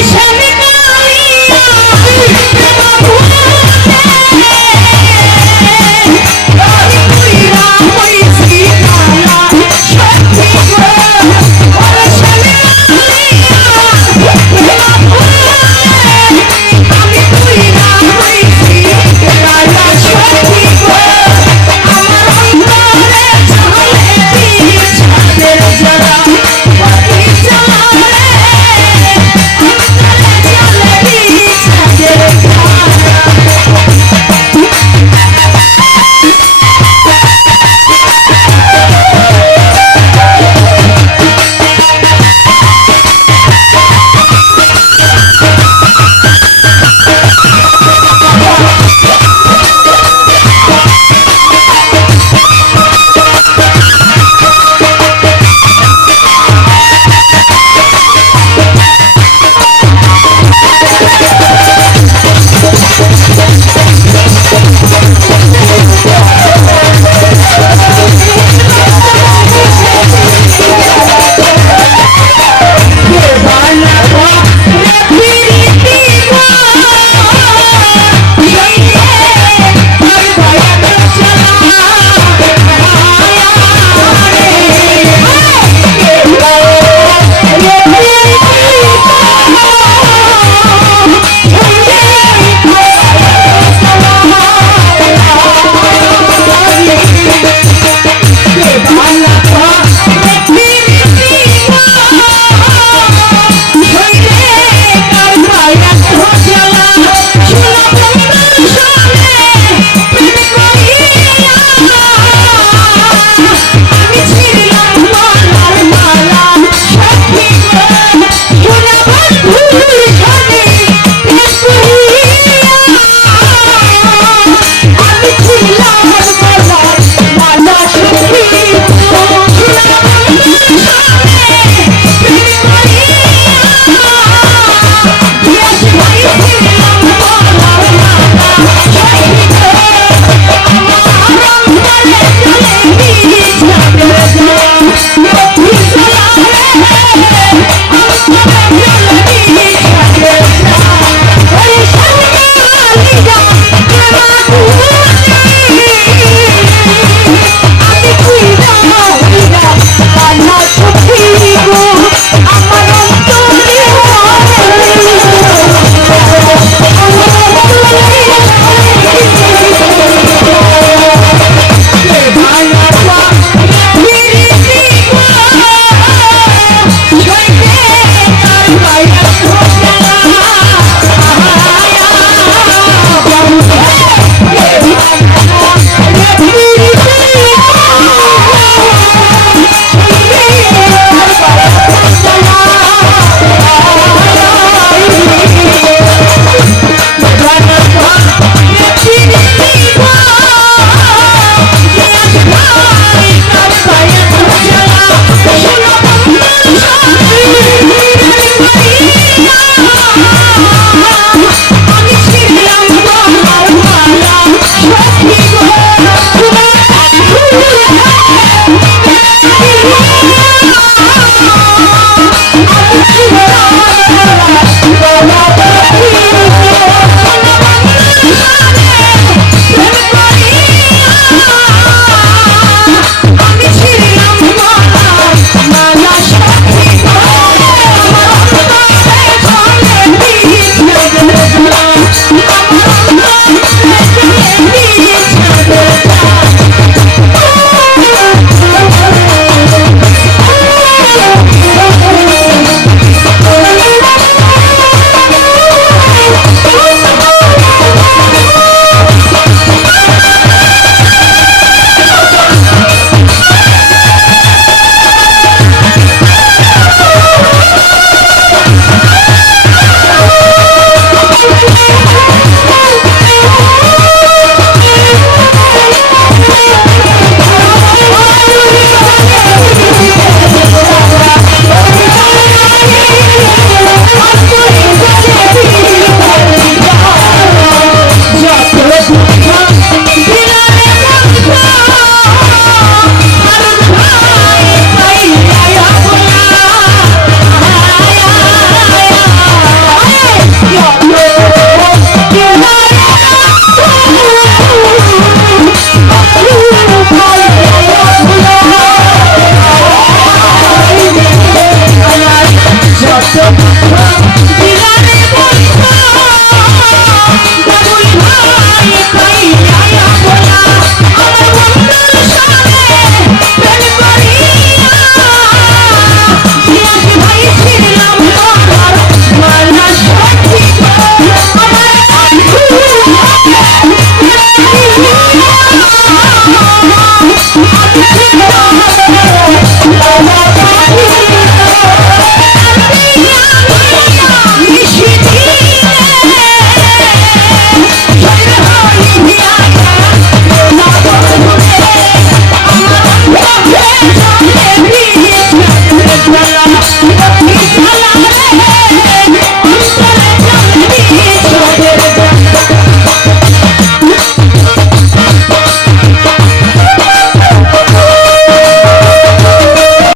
Yeah.